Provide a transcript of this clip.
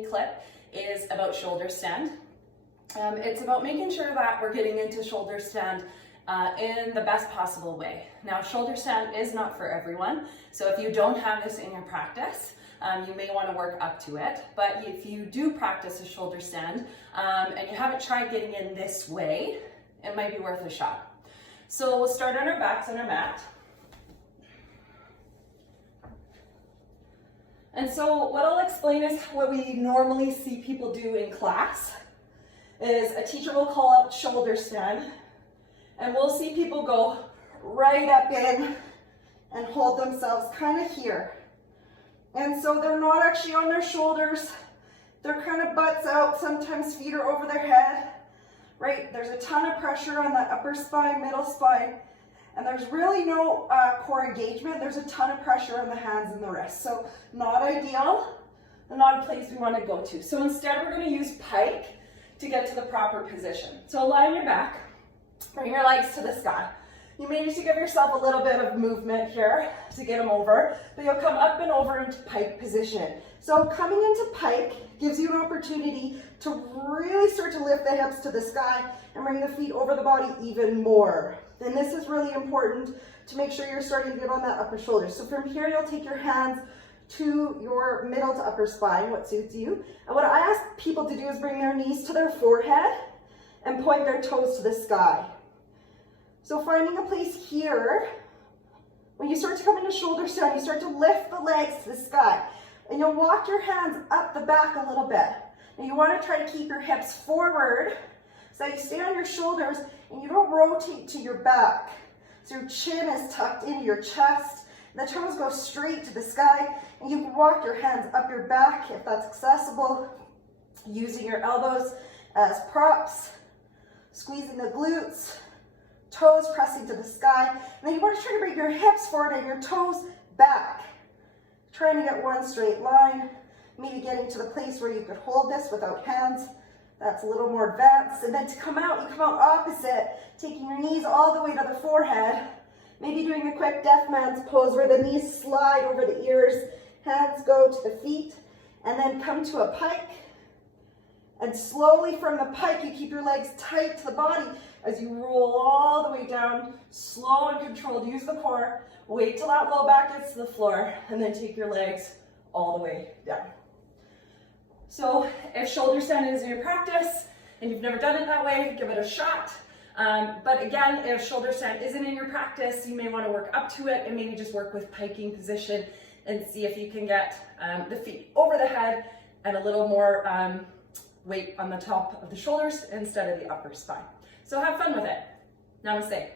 mini clip is about shoulder stand. It's about making sure that we're getting into shoulder stand in the best possible way. Now, shoulder stand is not for everyone, so if you don't have this in your practice, you may want to work up to it. But if you do practice a shoulder stand and you haven't tried getting in this way, it might be worth a shot. So we'll start on our backs on our mat. And so what I'll explain is what we normally see people do in class. Is a teacher will call out shoulder stand, and we'll see people go right up in and hold themselves kind of here. And so they're not actually on their shoulders, they're kind of butts out, sometimes feet are over their head, right? There's a ton of pressure on the upper spine, middle spine, and there's really no core engagement. There's a ton of pressure on the hands and the wrists. So not ideal, and not a place we want to go to. So instead we're going to use pike to get to the proper position. So lie on your back, bring your legs to the sky. You may need to give yourself a little bit of movement here to get them over, but you'll come up and over into pike position. So coming into pike gives you an opportunity to really start to lift the hips to the sky and bring the feet over the body even more. And this is really important to make sure you're starting to get on that upper shoulder. So from here, you'll take your hands to your middle to upper spine, what suits you. And what I ask people to do is bring their knees to their forehead and point their toes to the sky. So finding a place here, when you start to come into shoulder stand, you start to lift the legs to the sky. And you'll walk your hands up the back a little bit. And you want to try to keep your hips forward so that you stay on your shoulders and you don't rotate to your back. So your chin is tucked into your chest. The toes go straight to the sky, and you can walk your hands up your back if that's accessible, using your elbows as props, squeezing the glutes, toes pressing to the sky. And then you want to try to bring your hips forward and your toes back. Trying to get one straight line, maybe getting to the place where you could hold this without hands. That's a little more advanced. And then to come out, you come out opposite, taking your knees all the way to the forehead. Maybe doing a quick deaf man's pose where the knees slide over the ears, hands go to the feet, and then come to a pike. And slowly from the pike, you keep your legs tight to the body as you roll all the way down, slow and controlled. Use the core, wait till that low back gets to the floor, and then take your legs all the way down. So if shoulder stand is in your practice and you've never done it that way, give it a shot. But again, if shoulder stand isn't in your practice, you may want to work up to it and maybe just work with piking position and see if you can get the feet over the head and a little more weight on the top of the shoulders instead of the upper spine. So have fun with it. Namaste.